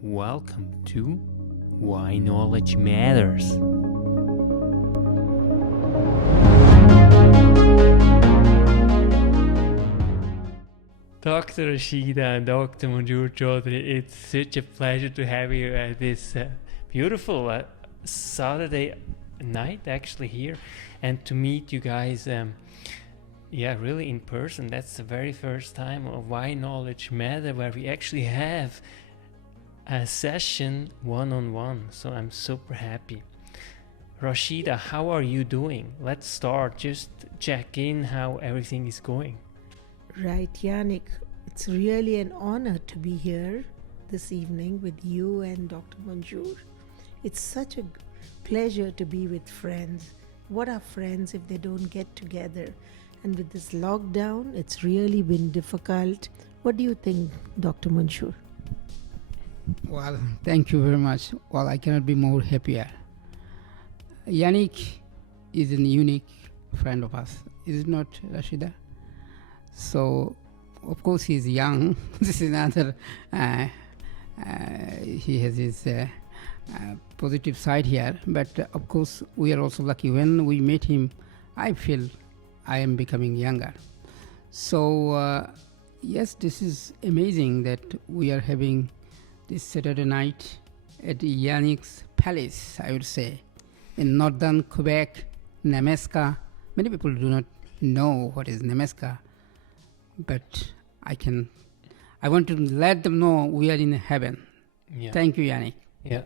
Welcome to Why Knowledge Matters. Dr. Rashida and Dr. Monjur Chowdhury, it's such a pleasure to have you at this beautiful Saturday night actually here, and to meet you guys really in person. That's the very first time of Why Knowledge Matter where we actually have a session one-on-one, so I'm super happy. Rashida, how are you doing? Let's start, just check in how everything is going. Right, Yannick. It's really an honor to be here this evening with you and Dr. Monjur. It's such a pleasure to be with friends. What are friends if they don't get together? And with this lockdown, it's really been difficult. What do you think, Dr. Monjur? Well, thank you very much. Well, I cannot be more happier. Yannick is a unique friend of us, is it not, Rashida? So, of course, he's young. This is another, he has his positive side here. But of course, we are also lucky. When we met him, I feel I am becoming younger. So, yes, this is amazing that we are having this Saturday night at Yannick's Palace, I would say, in northern Quebec, Nemaska. Many people do not know what is Nemaska, but I want to let them know we are in heaven. Yeah. Thank you, Yannick. Yeah,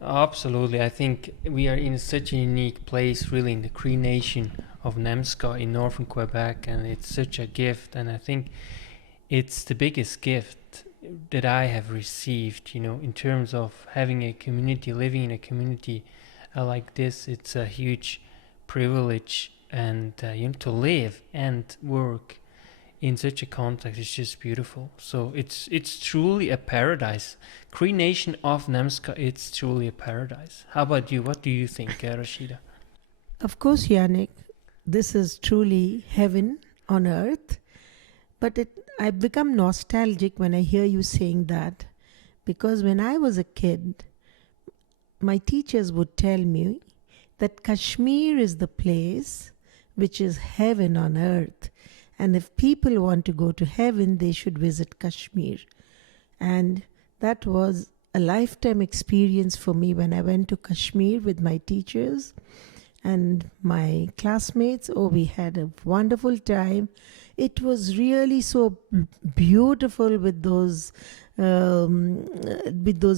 absolutely. I think we are in such a unique place, really, in the Cree Nation of Nemaska in northern Quebec, and it's such a gift, and I think it's the biggest gift that I have received, in terms of having a community, living in a community like this. It's a huge privilege, and to live and work in such a context is just beautiful. So it's truly a paradise. Cree Nation of Nemaska, it's truly a paradise. How about you? What do you think, Rashida? Of course, Yannick, this is truly heaven on earth. But I've become nostalgic when I hear you saying that, because when I was a kid, my teachers would tell me that Kashmir is the place which is heaven on earth. And if people want to go to heaven, they should visit Kashmir. And that was a lifetime experience for me when I went to Kashmir with my teachers and my classmates. Oh, we had a wonderful time. It was really so beautiful with those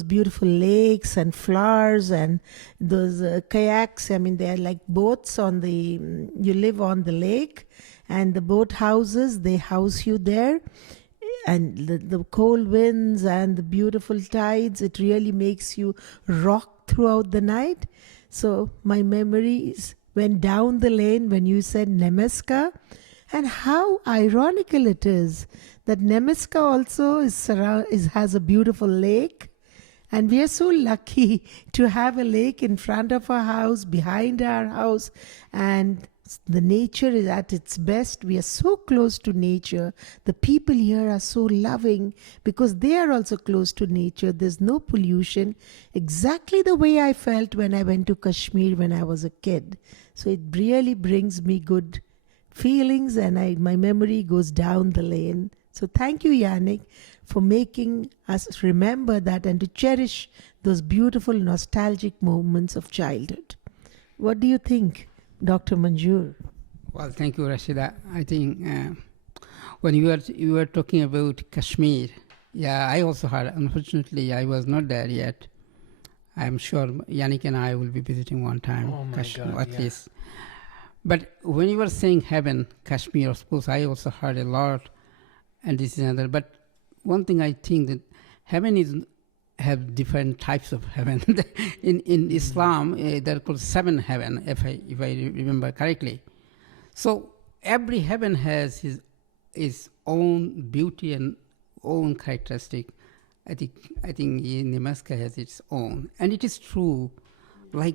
beautiful lakes and flowers and those kayaks. I mean, they are like boats you live on the lake, and the boat houses, they house you there. And the cold winds and the beautiful tides, it really makes you rock throughout the night. So my memories went down the lane when you said Nemaska. And how ironical it is that Nemaska also has a beautiful lake. And we are so lucky to have a lake in front of our house, behind our house. And the nature is at its best. We are so close to nature. The people here are so loving because they are also close to nature. There's no pollution. Exactly the way I felt when I went to Kashmir when I was a kid. So it really brings me good feelings, and my memory goes down the lane. So thank you, Yannick, for making us remember that and to cherish those beautiful nostalgic moments of childhood. What do you think, Dr. Monjur? Well, thank you, Rashida. I think when you were talking about Kashmir, yeah, I also heard. Unfortunately, I was not there yet. I'm sure Yannick and I will be visiting one time, Kashmir at least. But when you were saying heaven, Kashmir, of course, I also heard a lot, and this is another. But one thing I think that heaven have different types of heaven. in Islam, there are called 7 heaven, if I remember correctly. So every heaven has his own beauty and own characteristic. I think Nemaska has its own, and it is true. Like,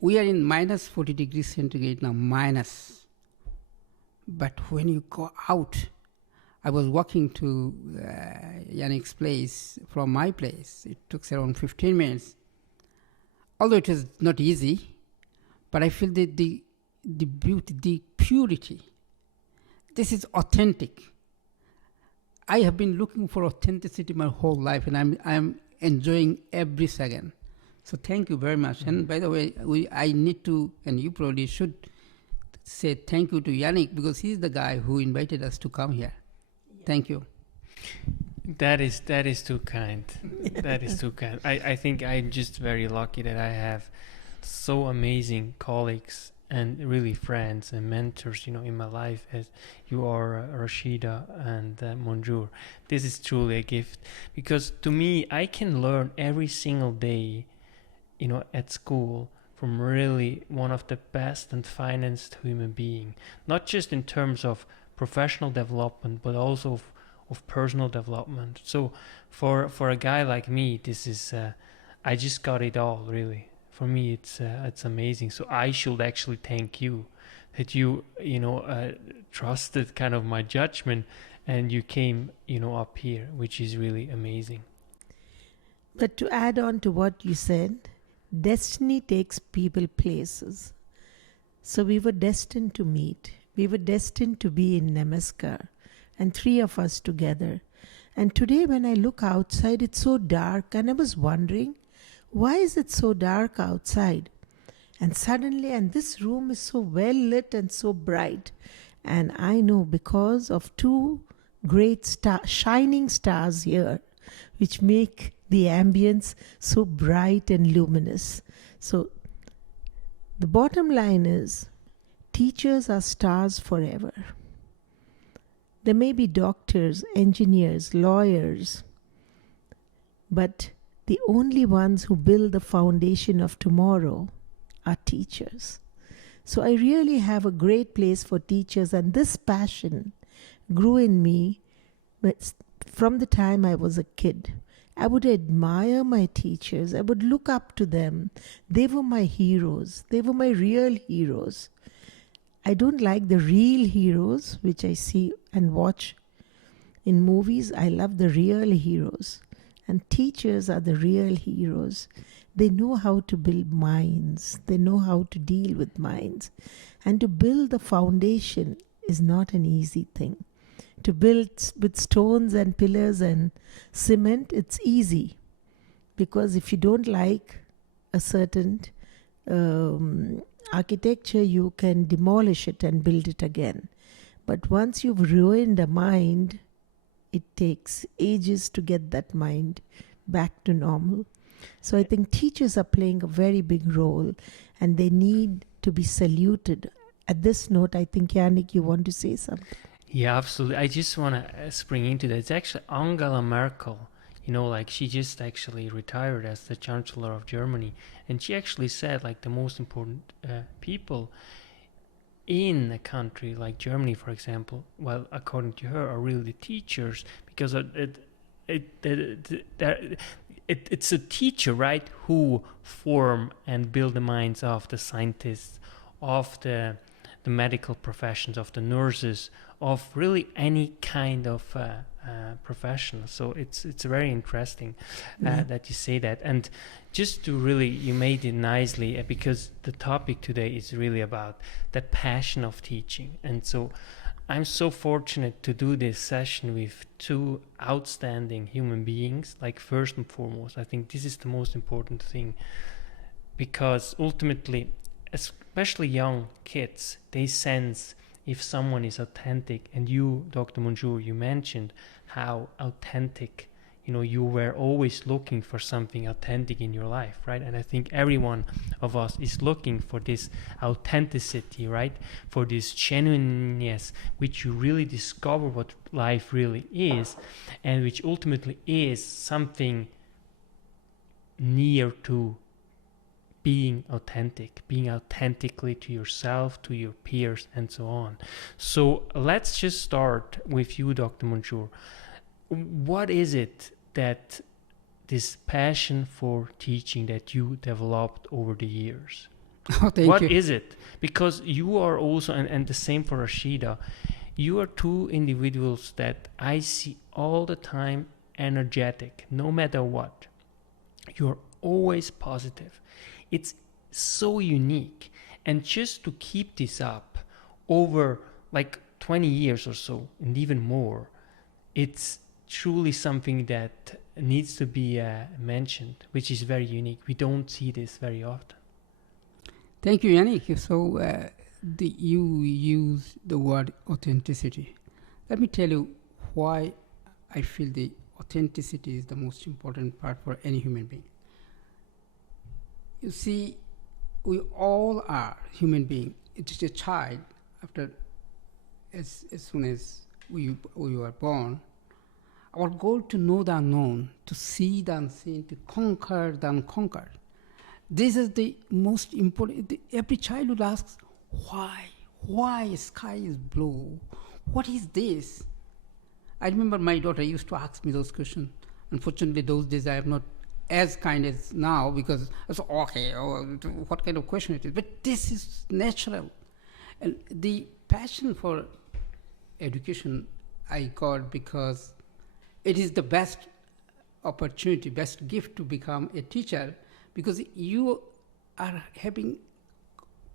we are in minus 40 degrees centigrade now, minus. But when you go out, I was walking to Yannick's place from my place. It took around 15 minutes. Although it was not easy, but I feel the beauty, the purity. This is authentic. I have been looking for authenticity my whole life, and I'm enjoying every second. So thank you very much. And by the way, I need to, and you probably should say thank you to Yannick, because he's the guy who invited us to come here. Thank you. That is too kind. That is too kind. I think I'm just very lucky that I have so amazing colleagues and really friends and mentors, in my life, as you are, Rashida and Monjur. This is truly a gift, because to me, I can learn every single day, at school, from really one of the best and finest human being, not just in terms of professional development, but also of personal development. So for a guy like me, this is I just got it all, really. For me, it's amazing. So I should actually thank you that you trusted kind of my judgment, and you came up here, which is really amazing. But to add on to what you said, destiny takes people places. So we were destined to meet. We were destined to be in Namaskar, and 3 of us together. And today when I look outside, it's so dark, and I was wondering, why is it so dark outside? And suddenly, and this room is so well lit and so bright. And I know because of 2 great shining stars here, which make the ambience so bright and luminous. So the bottom line is, teachers are stars forever. There may be doctors, engineers, lawyers, but the only ones who build the foundation of tomorrow are teachers. So I really have a great place for teachers, and this passion grew in me from the time I was a kid. I would admire my teachers. I would look up to them. They were my heroes. They were my real heroes. I don't like the real heroes, which I see and watch in movies. I love the real heroes. And teachers are the real heroes. They know how to build minds. They know how to deal with minds. And to build the foundation is not an easy thing. To build with stones and pillars and cement, it's easy. Because if you don't like a certain architecture, you can demolish it and build it again. But once you've ruined a mind, it takes ages to get that mind back to normal. So I think teachers are playing a very big role, and they need to be saluted. At this note, I think, Yannick, you want to say something? Yeah, absolutely. I just want to spring into that. It's actually Angela Merkel. She just actually retired as the Chancellor of Germany. And she actually said, the most important people in a country like Germany, for example, well, according to her, are really the teachers, because it's a teacher, right, who form and build the minds of the scientists, of the medical professions, of the nurses, of really any kind of profession. So it's very interesting that you say that. And just to really, you made it nicely, because the topic today is really about that passion of teaching. And so I'm so fortunate to do this session with 2 outstanding human beings. First and foremost, I think this is the most important thing, because ultimately, especially young kids, they sense if someone is authentic. And you, Dr. Monjur, you mentioned how authentic, you were always looking for something authentic in your life, right? And I think every one of us is looking for this authenticity, right? For this genuineness, which you really discover what life really is, and which ultimately is something near to being authentically to yourself, to your peers, and so on. So let's just start with you, Dr. Monjur. What is it that this passion for teaching that you developed over the years? Oh, thank you. What is it? Because you are also, and the same for Rashida, You are two individuals that I see all the time energetic, no matter what. You're always positive. It's so unique. And just to keep this up over like 20 years or so, and even more, it's truly something that needs to be mentioned, which is very unique. We don't see this very often. Thank you, Yannick. So you use the word authenticity. Let me tell you why I feel the authenticity is the most important part for any human being. You see, we all are human beings. It is a child after as soon as we were born. Our goal to know the unknown, to see the unseen, to conquer the unconquered. This is the most important. Every child will ask, why? Why sky is blue? What is this? I remember my daughter used to ask me those questions. Unfortunately, those days I am not as kind as now, because I said, okay, what kind of question it is? But this is natural. And the passion for education I got because it is the best opportunity, best gift to become a teacher, because you are having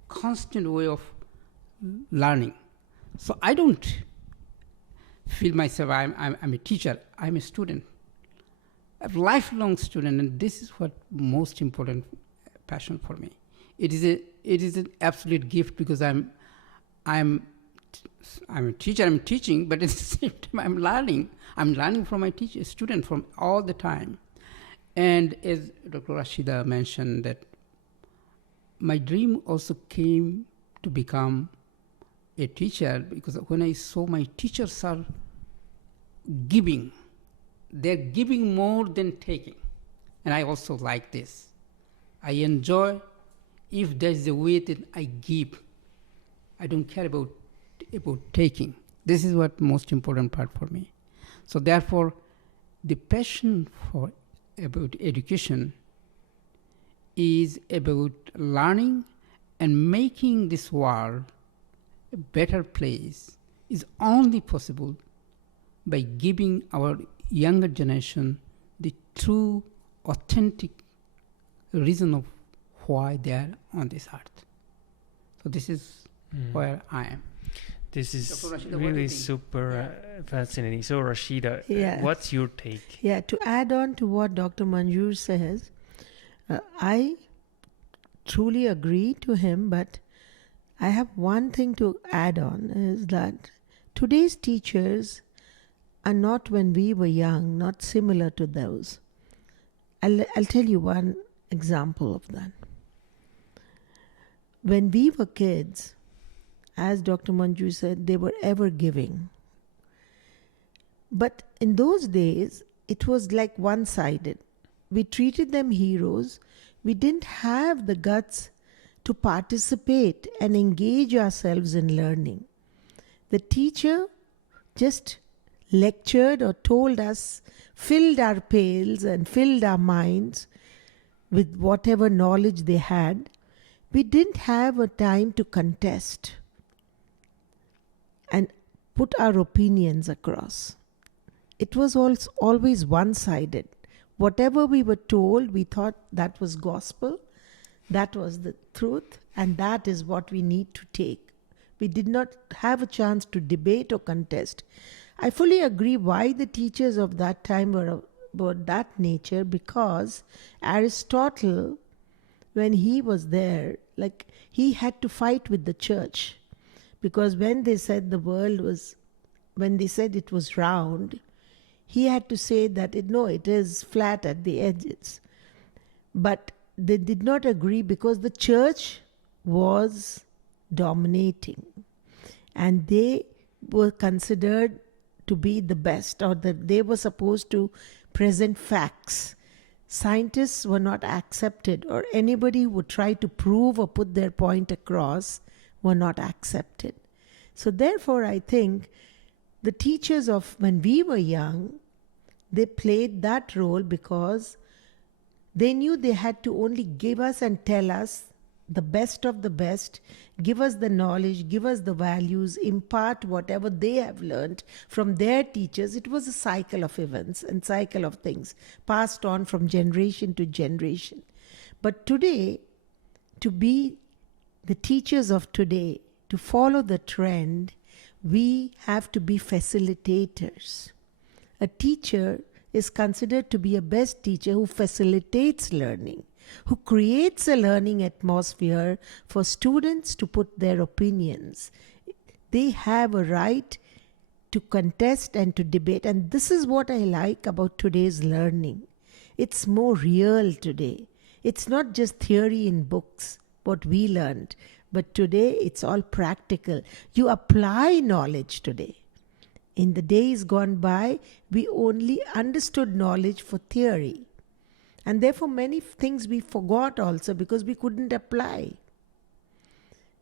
constant way of learning. So I don't feel myself I'm a teacher, I'm a student, a lifelong student, and this is what most important passion for me. It is an absolute gift, because I'm a teacher, I'm teaching, but at the same time I'm learning from my student from all the time. And as Dr. Rashida mentioned, that my dream also came to become a teacher, because when I saw my teachers are giving, they're giving more than taking. And I also like this. I enjoy if there's a way that I give. I don't care about taking. This is what most important part for me. So therefore, the passion about education is about learning and making this world a better place is only possible by giving our younger generation the true, authentic reason of why they are on this earth. So this is where I am. This is Rashida, really super fascinating. So Rashida, what's your take? Yeah, to add on to what Dr. Monjur says, I truly agree to him, but I have one thing to add on, is that today's teachers are not when we were young, not similar to those. I'll tell you one example of that. When we were kids, as Dr. Monjur said, they were ever giving. But in those days, it was like one-sided. We treated them heroes. We didn't have the guts to participate and engage ourselves in learning. The teacher just lectured or told us, filled our pails and filled our minds with whatever knowledge they had. We didn't have a time to contest and put our opinions across. It was always one-sided. Whatever we were told, we thought that was gospel, that was the truth, and that is what we need to take. We did not have a chance to debate or contest. I fully agree why the teachers of that time were about that nature, because Aristotle, when he was there, he had to fight with the church. Because when they said when they said it was round, he had to say that it is flat at the edges. But they did not agree because the church was dominating. And they were considered to be the best, or that they were supposed to present facts. Scientists were not accepted, or anybody who would try to prove or put their point across were not accepted. So therefore, I think the teachers of when we were young, they played that role because they knew they had to only give us and tell us the best of the best, give us the knowledge, give us the values, impart whatever they have learned from their teachers. It was a cycle of events and cycle of things passed on from generation to generation. But today, to be the teachers of today, to follow the trend, we have to be facilitators. A teacher is considered to be a best teacher who facilitates learning, who creates a learning atmosphere for students to put their opinions. They have a right to contest and to debate. And this is what I like about today's learning. It's more real today. It's not just theory in books, what we learned, but today it's all practical. You apply knowledge today. In the days gone by, we only understood knowledge for theory. And therefore many things we forgot also because we couldn't apply.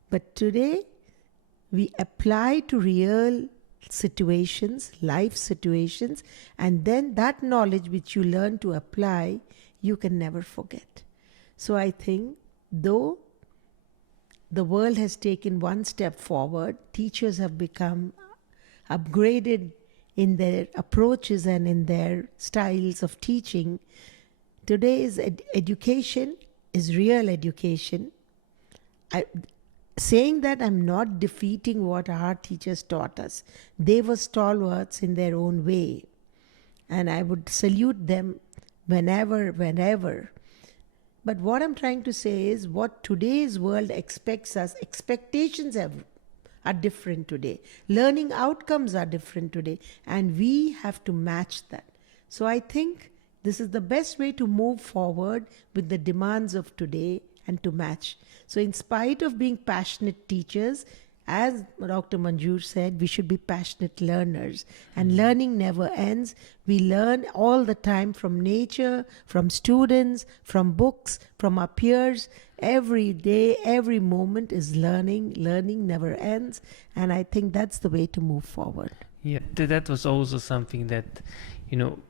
But today, we apply to real situations, life situations, and then that knowledge which you learn to apply, you can never forget. So I think, though the world has taken one step forward, teachers have become upgraded in their approaches and in their styles of teaching. Today's education is real education. Saying that, I'm not defeating what our teachers taught us. They were stalwarts in their own way. And I would salute them whenever. But what I'm trying to say is what today's world expects us, expectations are different today. Learning outcomes are different today. And we have to match that. So I think this is the best way to move forward with the demands of today and to match. So in spite of being passionate teachers, as Dr. Monjur said, we should be passionate learners. And learning never ends. We learn all the time from nature, from students, from books, from our peers. Every day, every moment is learning. Learning never ends. And I think that's the way to move forward. Yeah, that was also something that,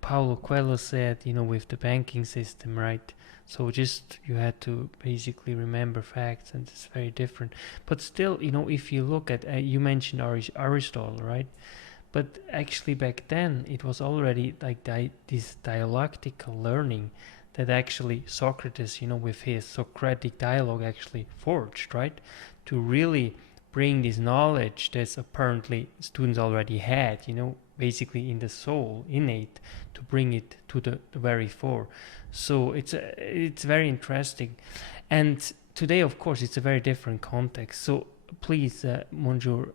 Paulo Coelho said, with the banking system, right? So just you had to basically remember facts, and it's very different. But still, if you look at, you mentioned Aristotle, right? But actually back then, it was already like this dialectical learning that actually Socrates, with his Socratic dialogue actually forged, right? To really bring this knowledge that apparently students already had, basically in the soul, innate, to bring it to the very fore. So it's very interesting. And today, of course, it's a very different context. So please, Monjur,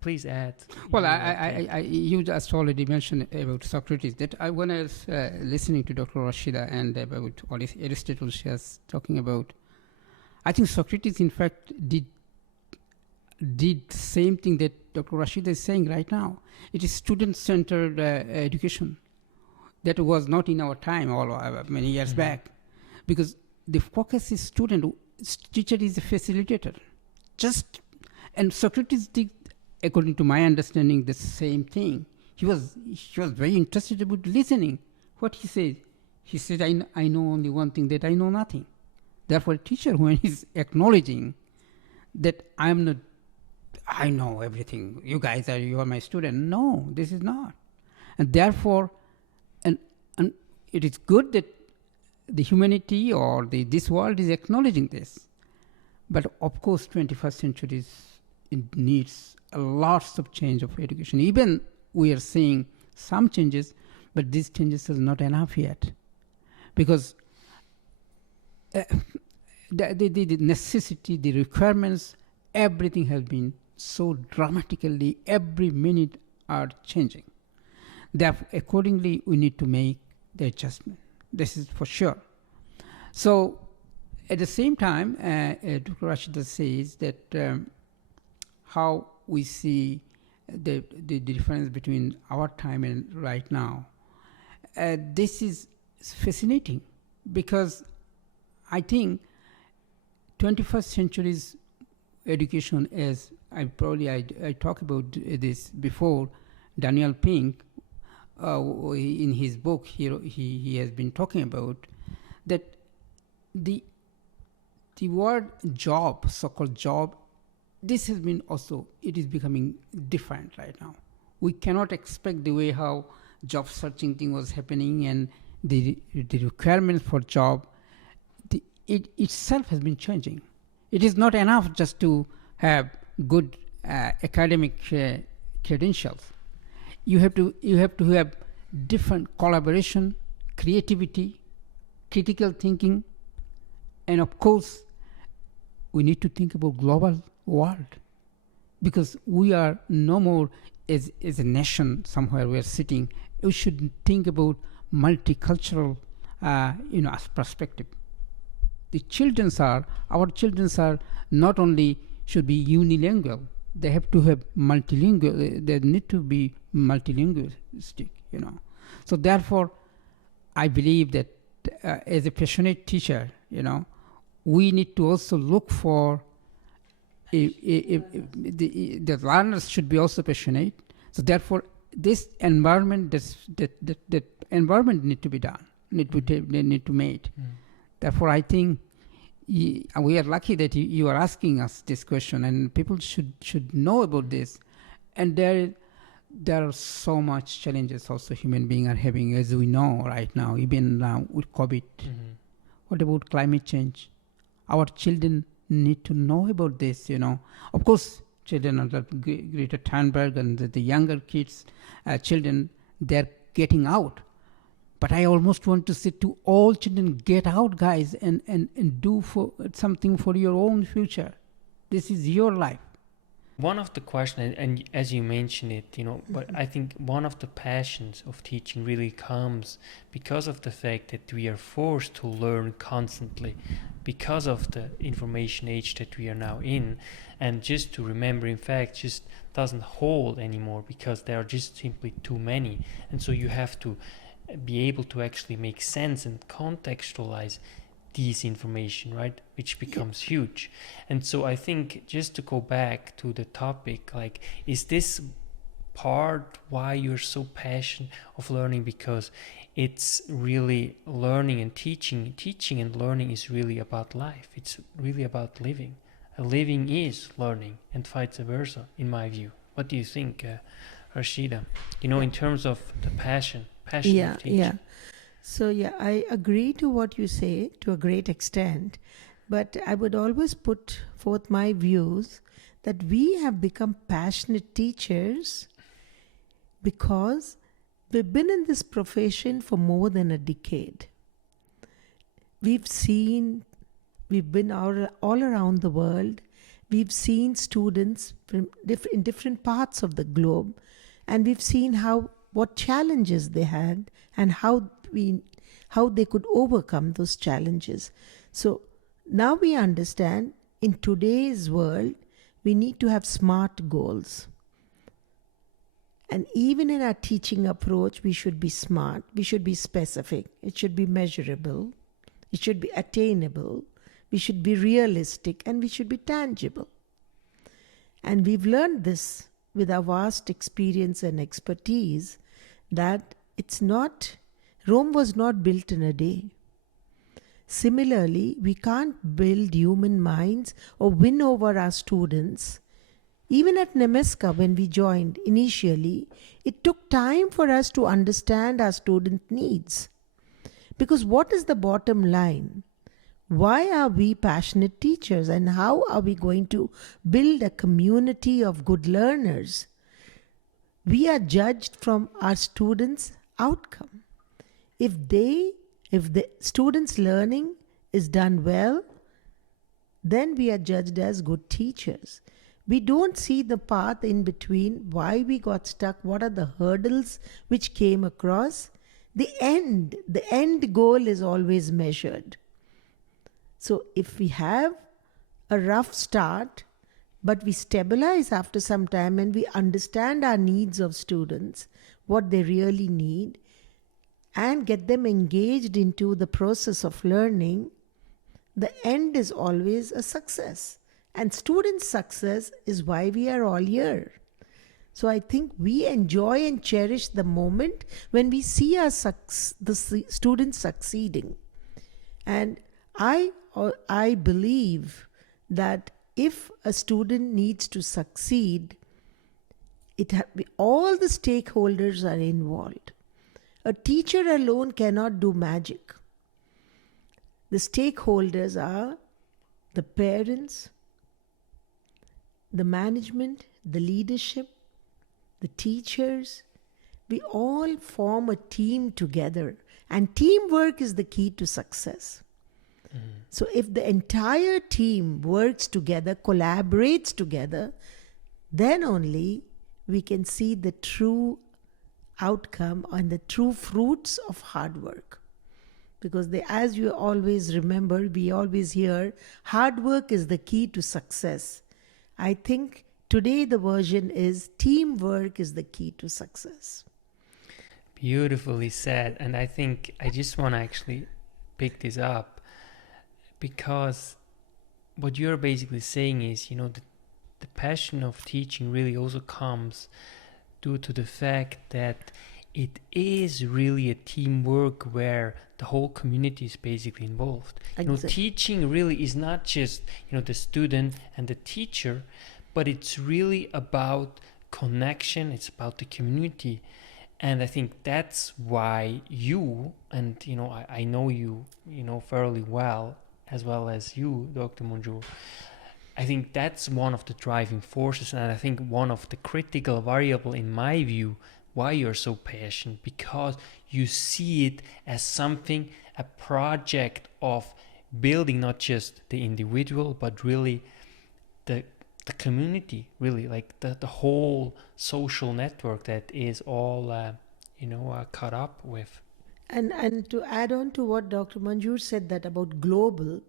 please add. Well, you just already mentioned about Socrates. That when I was listening to Dr. Rashida and about what Aristotle she was talking about, I think Socrates, in fact, did the same thing that Dr. Rashida is saying right now. It is student-centered education. That was not in our time, many years back, because the focus is student. Teacher is a facilitator. And Socrates did, according to my understanding, the same thing. He was very interested about listening. What he said? He said, I know only one thing, that I know nothing. Therefore, a teacher, when he's acknowledging that I know everything, you are my student. No, this is not. And therefore, and it is good that the humanity or this world is acknowledging this. But of course, 21st century needs lots of change of education. Even we are seeing some changes, but these changes are not enough yet. Because the necessity, the requirements, everything has been so dramatically, every minute are changing. Therefore, accordingly, we need to make the adjustment. This is for sure. So, at the same time, Dr. Rashida says that how we see the difference between our time and right now. This is fascinating because I think 21st century's education, as I talked about this before, Daniel Pink, in his book, he has been talking about that the the word job, so-called job, this has been also, it is becoming different right now. We cannot expect the way how job searching thing was happening and the requirements for job, it itself has been changing. It is not enough just to have good academic credentials. You have to have different collaboration, creativity, critical thinking, and of course, we need to think about global world, because we are no more as a nation somewhere we are sitting. We should think about multicultural, perspective. Our children are not only should be unilingual, they have to have multilingual, they need to be multilingualistic, So therefore, I believe that as a passionate teacher, we need to also look for the learners should be also passionate. So therefore, this environment, that environment need to be done, need to made. Therefore, I think we are lucky that you are asking us this question, and people should know about this. And there are so much challenges also human beings are having, as we know right now, even now with COVID. What about climate change? Our children need to know about this, Of course, children under Greta Thunberg and the younger kids, children, they're getting out. But I almost want to say to all children, get out, guys, and do something for your own future. This is your life. One of the questions, and as you mentioned it, but I think one of the passions of teaching really comes because of the fact that we are forced to learn constantly because of the information age that we are now in, and just to remember in fact just doesn't hold anymore because there are just simply too many. And so you have to be able to actually make sense and contextualize these information, right, which becomes huge. And so I think, just to go back to the topic, like, is this part why you're so passionate of learning? Because it's really learning and teaching and learning is really about life. It's really about living. Living is learning, and vice versa, in my view. What do you think, Rashida? In terms of the passion of teaching. Yeah. So I agree to what you say to a great extent, but I would always put forth my views that we have become passionate teachers because we've been in this profession for more than a decade. We've been all around the world. We've seen students from in different parts of the globe, and we've seen what challenges they had and how they could overcome those challenges. So now we understand in today's world, we need to have smart goals. And even in our teaching approach, we should be smart, we should be specific, it should be measurable, it should be attainable, we should be realistic, and we should be tangible. And we've learned this with our vast experience and expertise that Rome was not built in a day. Similarly, we can't build human minds or win over our students. Even at Nemesca, when we joined initially, it took time for us to understand our student needs. Because what is the bottom line? Why are we passionate teachers, and how are we going to build a community of good learners? We are judged from our students' outcome. If the students' learning is done well, then we are judged as good teachers. We don't see the path in between, why we got stuck, what are the hurdles which came across. The end goal is always measured. So if we have a rough start, but we stabilize after some time and we understand our needs of students, what they really need, and get them engaged into the process of learning, the end is always a success. And student success is why we are all here. So I think we enjoy and cherish the moment when we see the students succeeding. And I believe that if a student needs to succeed, all the stakeholders are involved. A teacher alone cannot do magic. The stakeholders are the parents, the management, the leadership, the teachers. We all form a team together, and teamwork is the key to success. So if the entire team works together, collaborates together, then only we can see the true outcome and the true fruits of hard work. Because as you always remember, we always hear, hard work is the key to success. I think today the version is teamwork is the key to success. Beautifully said. And I think I just want to actually pick this up, because what you're basically saying is, the passion of teaching really also comes due to the fact that it is really a teamwork where the whole community is basically involved. Exactly. Teaching really is not just, the student and the teacher, but it's really about connection. It's about the community. And I think that's why you, and I know you, fairly well as you, Dr. Monjur. I think that's one of the driving forces, and I think one of the critical variable in my view why you're so passionate, because you see it as something, a project of building not just the individual, but really the community, really like the whole social network that is all caught up with. And to add on to what Dr. Monjur said, that about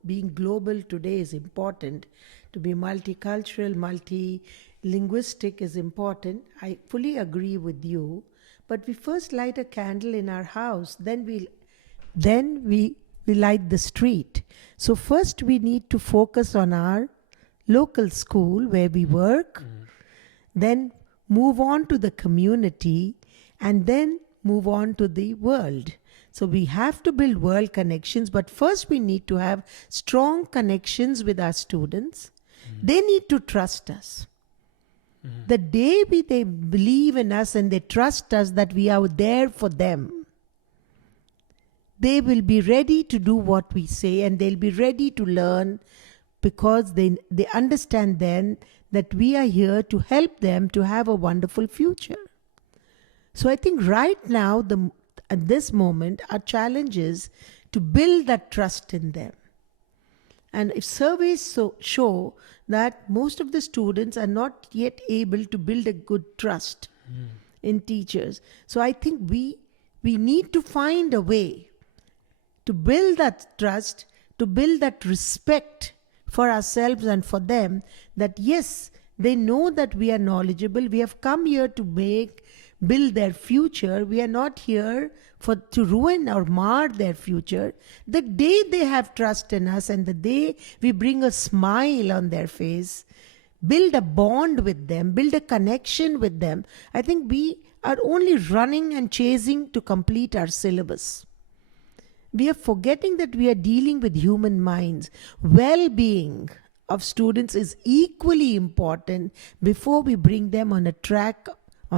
being global today is important. To be multicultural, multilinguistic is important. I fully agree with you. But we first light a candle in our house, then we light the street. So first we need to focus on our local school where we work, then move on to the community, and then move on to the world. So we have to build world connections, but first we need to have strong connections with our students. They need to trust us. The day they believe in us and they trust us that we are there for them, they will be ready to do what we say, and they'll be ready to learn, because they understand then that we are here to help them to have a wonderful future. So I think right now, at this moment, our challenge is to build that trust in them. And if surveys show that most of the students are not yet able to build a good trust in teachers. So I think we need to find a way to build that trust, to build that respect for ourselves and for them, that yes, they know that we are knowledgeable. We have come here to build their future. We are not here to ruin or mar their future. The day they have trust in us, and the day we bring a smile on their face, build a bond with them, build a connection with them, I think we are only running and chasing to complete our syllabus. We are forgetting that we are dealing with human minds. Well-being of students is equally important before we bring them on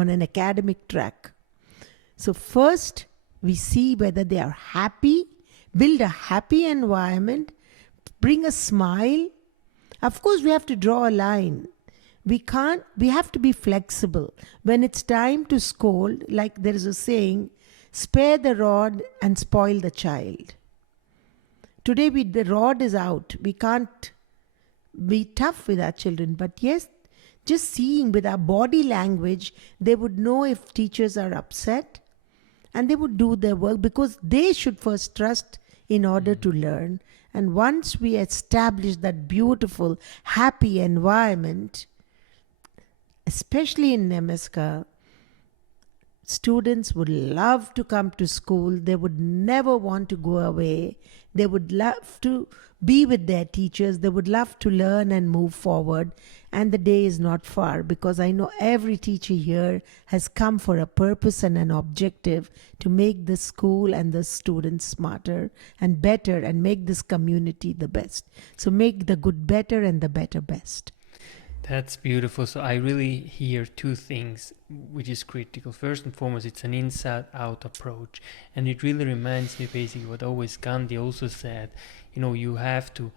an academic track. So first, we see whether they are happy, build a happy environment, bring a smile. Of course, we have to draw a line. We have to be flexible. When it's time to scold, like there is a saying, spare the rod and spoil the child. Today, the rod is out. We can't be tough with our children. But yes, just seeing with our body language, they would know if teachers are upset, and they would do their work, because they should first trust in order to learn. And once we establish that beautiful, happy environment, especially in NEMESCA, students would love to come to school. They would never want to go away. They would love to be with their teachers. They would love to learn and move forward. And the day is not far, because I know every teacher here has come for a purpose and an objective to make the school and the students smarter and better and make this community the best. So make the good better and the better best. That's beautiful. So I really hear two things, which is critical. First and foremost, it's an inside-out approach. And it really reminds me basically what always Gandhi also said. You have to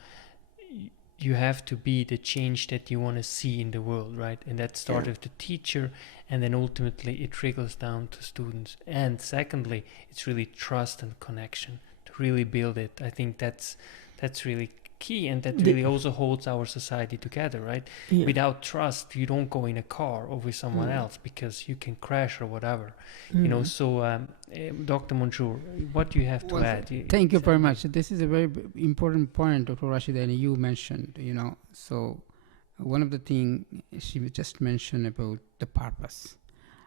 be the change that you want to see in the world, right? And that starts with the teacher, and then ultimately it trickles down to students. And secondly, it's really trust and connection to really build it. I think that's really key, and that really also holds our society together, right? Yeah. Without trust, you don't go in a car or with someone else, because you can crash or whatever. So Dr. Monjur, what do you have to add? Thank you very much. This is a very important point, Dr. Rashida, and you mentioned, so one of the things she just mentioned about the purpose.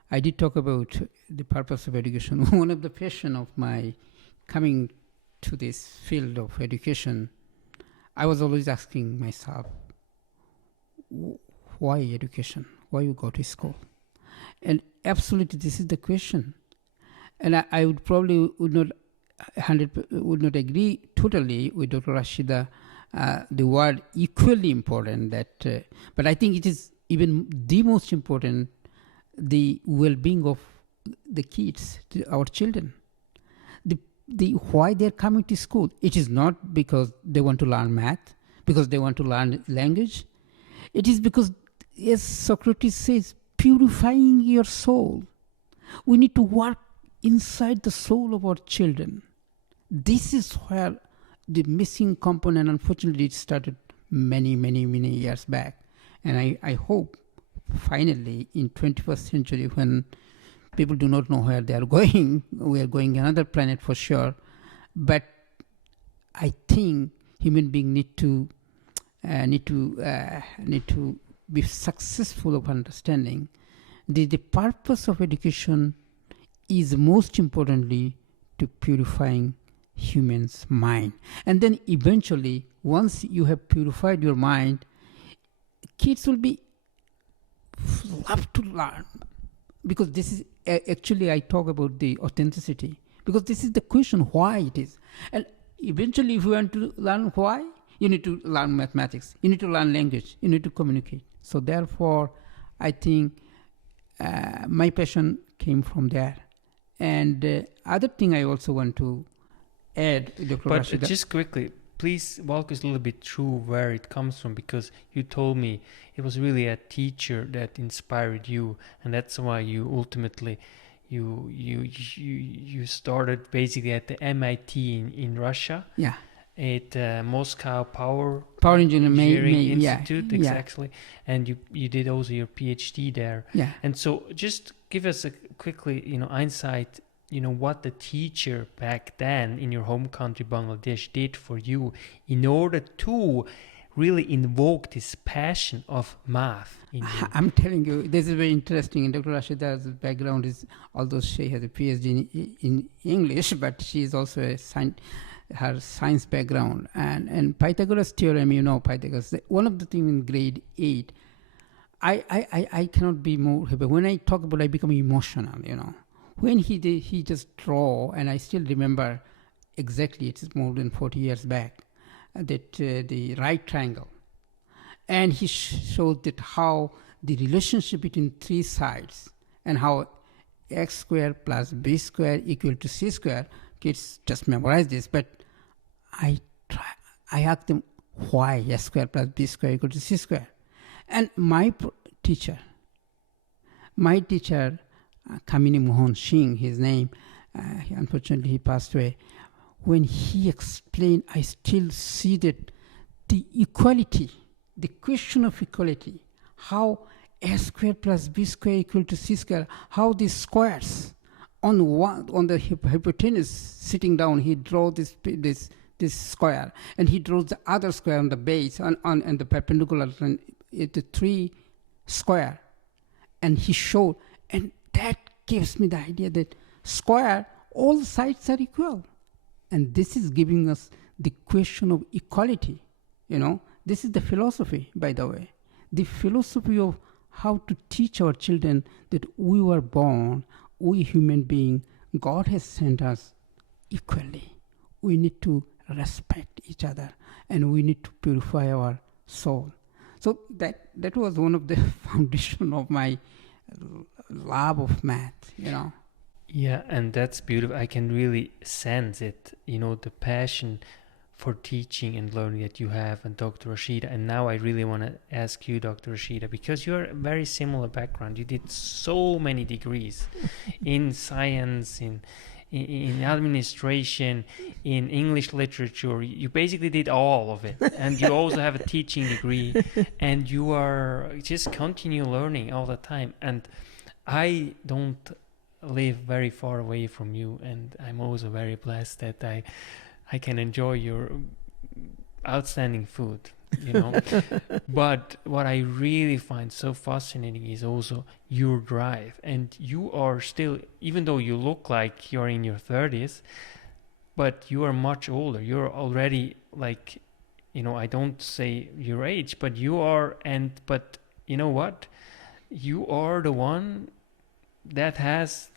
I did talk about the purpose of education. One of the passion of my coming to this field of education, I was always asking myself, why education? Why you go to school? And absolutely, this is the question. And I would probably would not agree totally with Dr. Rashida. The word equally important, but I think it is even the most important, the well-being of the kids, our children. The why they're coming to school. It is not because they want to learn math, because they want to learn language. It is because, as Socrates says, purifying your soul. We need to work inside the soul of our children. This is where the missing component, unfortunately, it started many, many, many years back. And I hope finally in 21st century, when people do not know where they are going, we are going another planet for sure. But I think human beings need to be successful of understanding the purpose of education is most importantly to purifying humans' mind. And then eventually, once you have purified your mind, kids will be love to learn. Because this is actually, I talk about the authenticity, because this is the question why it is. And eventually, if you want to learn why, you need to learn mathematics, you need to learn language, you need to communicate. So therefore, I think my passion came from there. And other thing I also want to add, Dr. But Rashida. Just quickly, please walk us a little bit through where it comes from, because you told me it was really a teacher that inspired you, and that's why you ultimately you started basically at the MIT in Russia. Yeah. At Moscow Power Engineering Institute, exactly. And you did also your PhD there. Yeah. And so just give us a quickly, insight, what the teacher back then in your home country, Bangladesh, did for you in order to really invoke this passion of math in you. I'm telling you, this is very interesting. And Dr. Rashida's background is, although she has a PhD in English, but she is also her science background. And Pythagoras theorem, Pythagoras, one of the things in grade 8, I cannot be more happy. When I talk about it, I become emotional, When he just draw, and I still remember exactly, it's more than 40 years back, that the right triangle. And he showed that how the relationship between three sides and how x squared plus b squared equal to c squared. Kids just memorize this, but I asked them why x squared plus b squared equal to c squared. And my teacher, Kamini Mohan Singh, his name, unfortunately he passed away. When he explained, I still see that the equality, the question of equality, how s squared plus b squared equal to c squared, how these squares on the hypotenuse sitting down, he draws this square, and he draws the other square on the base and the perpendicular, and the three square, and he showed, and that gives me the idea that square, all sides are equal. And this is giving us the question of equality. This is the philosophy, by the way. The philosophy of how to teach our children that we were born, we human beings, God has sent us equally. We need to respect each other, and we need to purify our soul. So that was one of the foundation of my love of math, Yeah, and that's beautiful. I can really sense it, the passion for teaching and learning that you have, and Dr. Rashida. And now I really want to ask you, Dr. Rashida, because you're a very similar background. You did so many degrees in science, in administration, in English literature. You basically did all of it. And you also have a teaching degree, and you are just continue learning all the time. And I don't live very far away from you, and I'm also very blessed that I can enjoy your outstanding food, But what I really find so fascinating is also your drive. And you are still, even though you look like you're in your 30s, but you are much older. You're already like, I don't say your age, but you are, but you know what? You are the one that has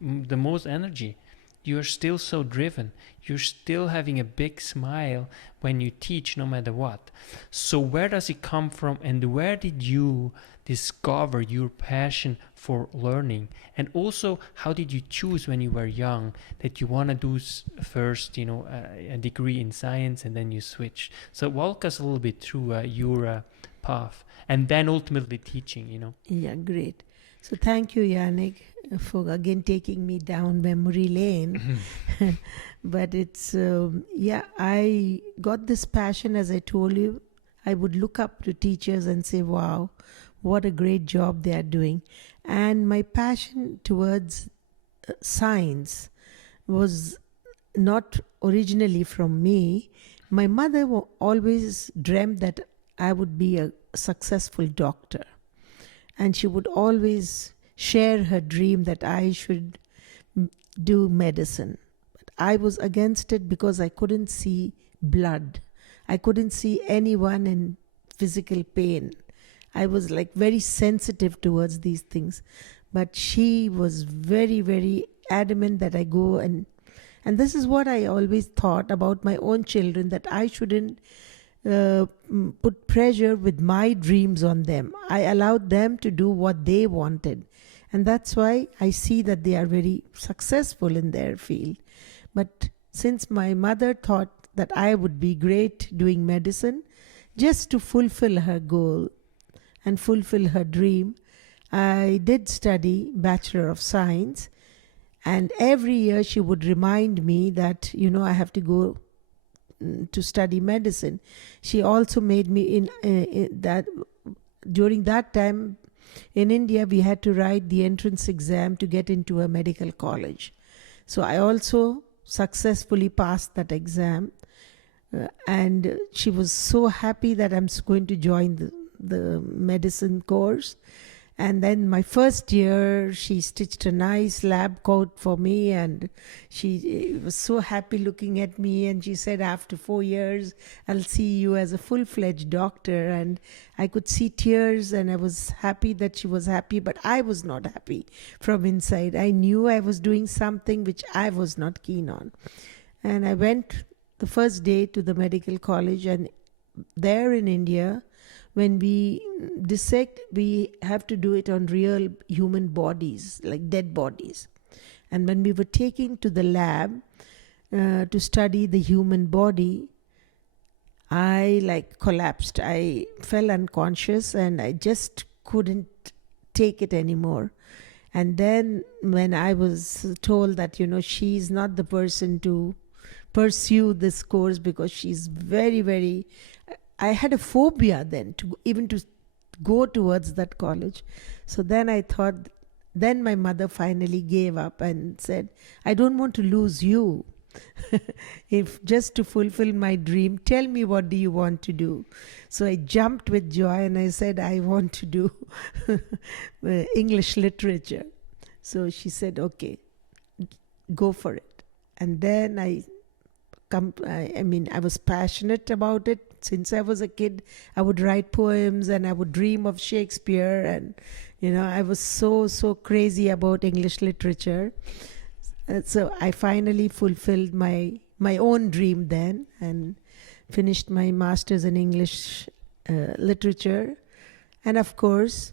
the most energy. You're still so driven. You're still having a big smile when you teach, no matter what. So where does it come from, and where did you discover your passion for learning? And also, how did you choose when you were young that you want to do first, a degree in science, and then you switch? So walk us a little bit through your path, and then ultimately teaching, Yeah, great. So thank you, Yannick, for again taking me down memory lane. But it's, I got this passion, as I told you. I would look up to teachers and say, wow, what a great job they are doing. And my passion towards science was not originally from me. My mother always dreamt that I would be a successful doctor. And she would always share her dream that I should do medicine. But I was against it because I couldn't see blood. I couldn't see anyone in physical pain. I was like very sensitive towards these things. But she was very, very adamant that I go and this is what I always thought about my own children, that I shouldn't put pressure with my dreams on them. I allowed them to do what they wanted. And that's why I see that they are very successful in their field. But since my mother thought that I would be great doing medicine, just to fulfill her goal and fulfill her dream, I did study Bachelor of Science. And every year she would remind me that, I have to go to study medicine. She also made me in that during that time in India we had to write the entrance exam to get into a medical college. So I also successfully passed that exam, and she was so happy that I'm going to join the medicine course. And then my first year, she stitched a nice lab coat for me, and she was so happy looking at me. And she said, after 4 years, I'll see you as a full-fledged doctor. And I could see tears, and I was happy that she was happy, but I was not happy from inside. I knew I was doing something which I was not keen on. And I went the first day to the medical college, and there in India, when we dissect, we have to do it on real human bodies, like dead bodies. And when we were taken to the lab to study the human body, I collapsed. I fell unconscious, and I just couldn't take it anymore. And then when I was told that, she's not the person to pursue this course because she's very, very... I had a phobia then to go towards that college. So then I thought, then my mother finally gave up and said, I don't want to lose you. If just to fulfill my dream, tell me, what do you want to do? So I jumped with joy and I said, I want to do English literature. So she said, okay, go for it. And then I was passionate about it. Since I was a kid, I would write poems and I would dream of Shakespeare. And, I was so crazy about English literature. So I finally fulfilled my own dream then and finished my master's in English literature. And of course,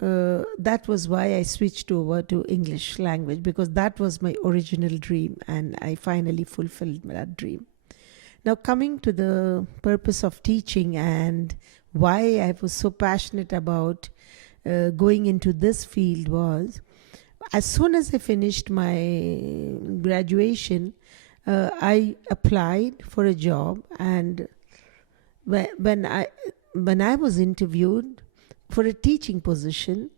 that was why I switched over to English language, because that was my original dream, and I finally fulfilled that dream. Now, coming to the purpose of teaching and why I was so passionate about going into this field was, as soon as I finished my graduation, I applied for a job, and when I was interviewed for a teaching position,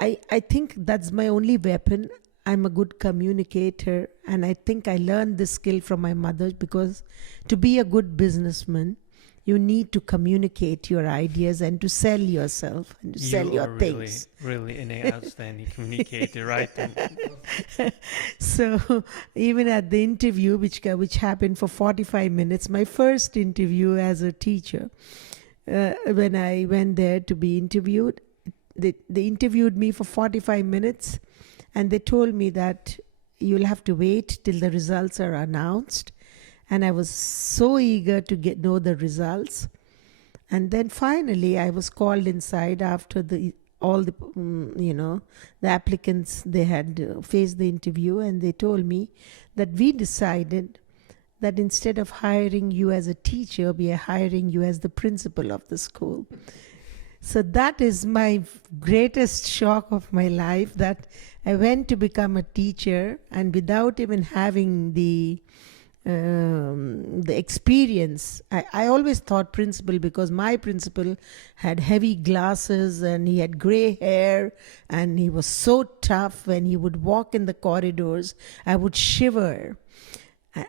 I think that's my only weapon. I'm a good communicator, and I think I learned this skill from my mother, because to be a good businessman, you need to communicate your ideas and to sell yourself and to sell your things. Really an outstanding communicator, right? So even at the interview, which happened for 45 minutes, my first interview as a teacher, when I went there to be interviewed, they interviewed me for 45 minutes, and they told me that you'll have to wait till the results are announced. And I was so eager to know the results. And then finally I was called inside after all the applicants, they had faced the interview, and they told me that we decided that instead of hiring you as a teacher, we are hiring you as the principal of the school. So that is my greatest shock of my life, that I went to become a teacher, and without even having the experience. I always thought principal, because my principal had heavy glasses and he had gray hair and he was so tough. When he would walk in the corridors, I would shiver.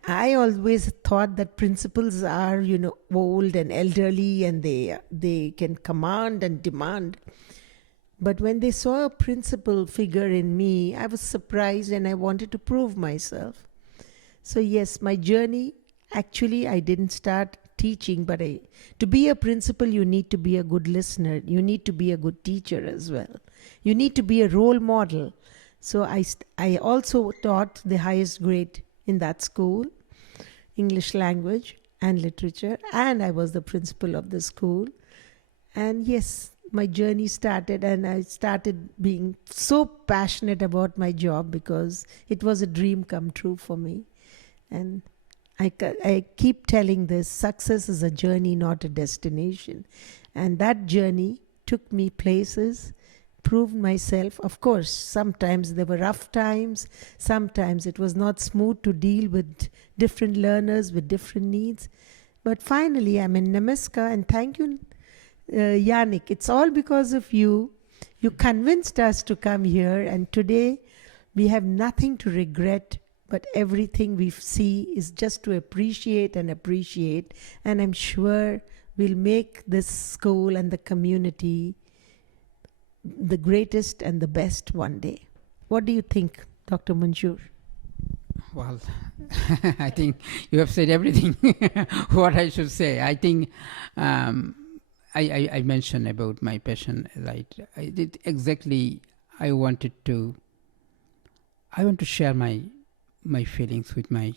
I always thought that principals are, old and elderly, and they can command and demand. But when they saw a principal figure in me, I was surprised, and I wanted to prove myself. So yes, my journey, actually I didn't start teaching, but to be a principal, you need to be a good listener. You need to be a good teacher as well. You need to be a role model. So I also taught the highest grade in that school, English language and literature, and I was the principal of the school. And yes, my journey started, and I started being so passionate about my job, because it was a dream come true for me. And I keep telling this, success is a journey, not a destination. And that journey took me places, proved myself. Of course, sometimes there were rough times. Sometimes it was not smooth to deal with different learners with different needs. But finally, I'm in Namaskar, and thank you, Yannick. It's all because of you. You convinced us to come here, and today we have nothing to regret, but everything we see is just to appreciate. And I'm sure we'll make this school and the community the greatest and the best one day. What do you think, Dr. Monjur? Well, I think you have said everything what I should say. I think I mentioned about my passion, right? I did exactly. I want to share my feelings with my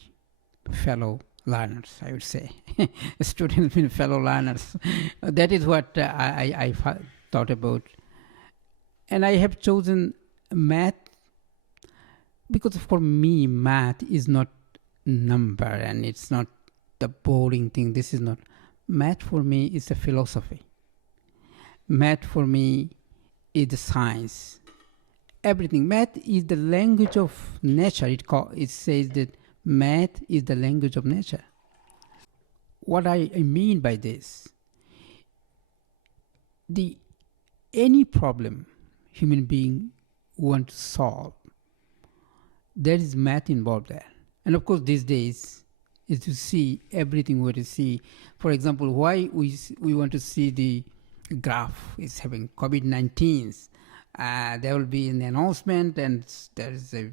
fellow learners, I would say. Students and fellow learners. That is what I thought about. And I have chosen math because for me, math is not number, and it's not the boring thing. This is not. Math for me is a philosophy. Math for me is the science. Everything. Math is the language of nature. It says that math is the language of nature. What I mean by this, any problem human being want to solve, there is math involved there. And of course, these days, is to see everything we want to see. For example, why we want to see the graph is having COVID-19. there will be an announcement, and there is a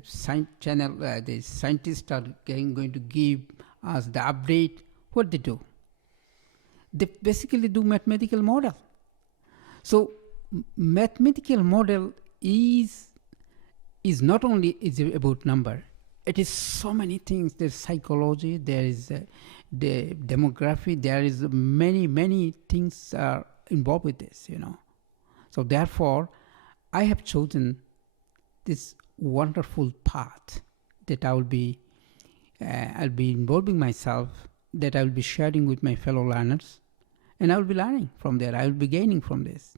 channel. The scientists are going to give us the update. What they do? They basically do mathematical model. So mathematical model is not only is about number. It is so many things. There's psychology. There is the demography. There is many things are involved with this. So therefore, I have chosen this wonderful path that I'll be involving myself, that I will be sharing with my fellow learners, and I will be learning from there. I will be gaining from this.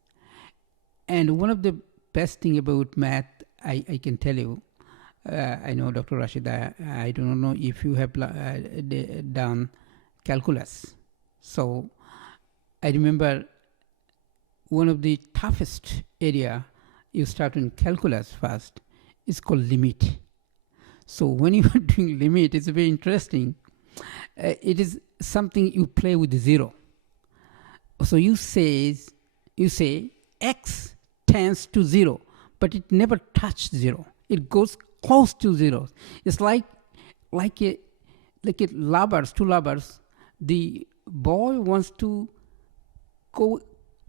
And one of the best thing about math, I can tell you, I know Dr. Rashida, I do not know if you have done calculus. So I remember one of the toughest area you start in calculus first is called limit. So when you are doing limit, it's very interesting. It is something you play with zero. So you say x tends to 0, but it never touches 0. It goes close to 0. It's like two lovers. The boy wants to go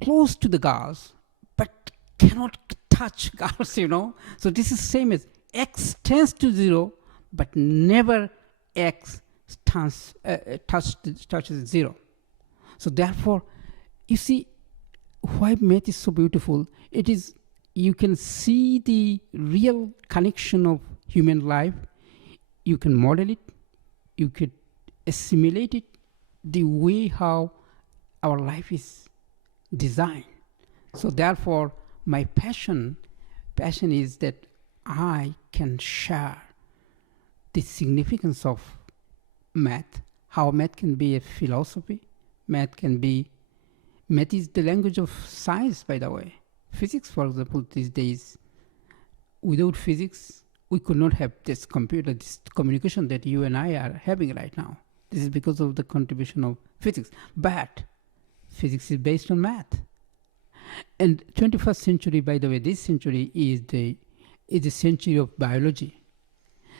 close to the girls, but cannot touch girls, So this is same as x tends to 0, but never x touches 0. So therefore, you see why math is so beautiful. It is, you can see the real connection of human life. You can model it. You could assimilate it the way how our life is designed. So therefore, my passion is that I can share the significance of math, how math can be a philosophy. Math is the language of science, by the way. Physics, for example, these days, without physics, we could not have this communication that you and I are having right now. This is because of the contribution of physics. But physics is based on math. And 21st century, by the way, this century is the century of biology.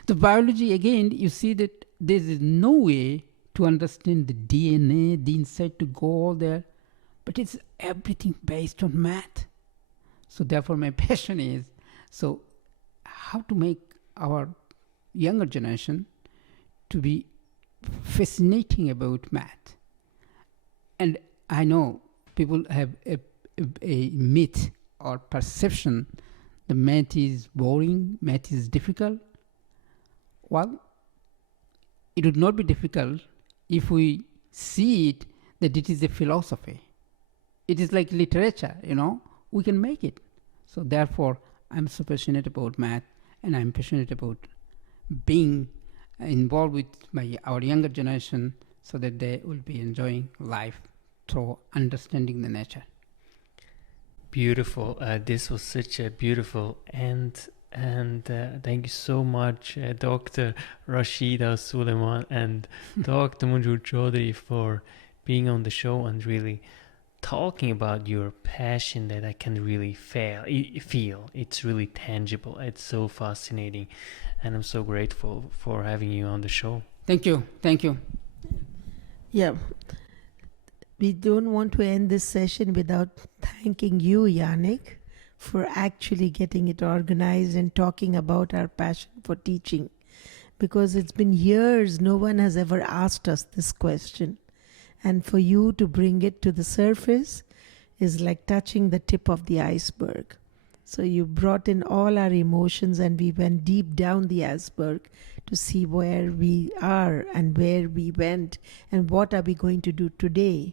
The biology, again, you see that there is no way to understand the DNA, the inside to go all there, but it's everything based on math. So therefore, my passion is, so how to make our younger generation to be fascinating about math. And I know people have a myth or perception that math is boring, math is difficult. Well, it would not be difficult if we see it that it is a philosophy. It is like literature, we can make it. So therefore, I'm so passionate about math, and I'm passionate about being involved with our younger generation so that they will be enjoying life through understanding the nature. Beautiful. This was such a beautiful end. And thank you so much, Dr. Rashida Suleman and Dr. Monjur Chowdhury, for being on the show and really talking about your passion that I can really feel. It's really tangible. It's so fascinating. And I'm so grateful for having you on the show. Thank you. Yeah. We don't want to end this session without thanking you, Yannick, for actually getting it organized and talking about our passion for teaching. Because it's been years, no one has ever asked us this question. And for you to bring it to the surface is like touching the tip of the iceberg. So you brought in all our emotions, and we went deep down the iceberg to see where we are and where we went and what are we going to do today.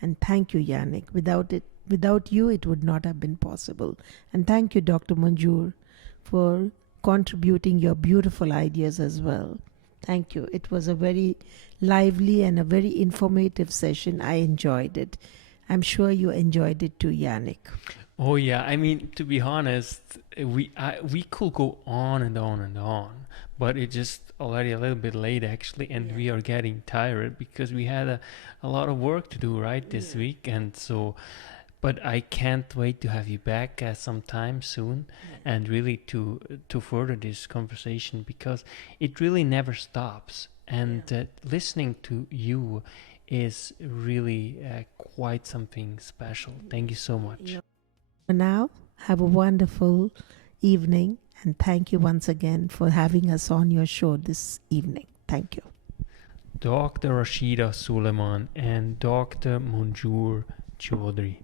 And thank you, Yannick. Without you, it would not have been possible. And thank you, Dr. Monjur, for contributing your beautiful ideas as well. Thank you. It was a very lively and a very informative session. I enjoyed it. I'm sure you enjoyed it too, Yannick. Oh yeah, I mean, to be honest, we could go on and on and on, but it's just already a little bit late actually, and we are getting tired because we had a lot of work to do this week, and so. But I can't wait to have you back sometime soon, and really to further this conversation, because it really never stops. And listening to you is really quite something special. Thank you so much. For now, have a wonderful evening, and thank you once again for having us on your show this evening. Thank you. Dr. Rashida Suleman and Dr. Monjur Chowdhury.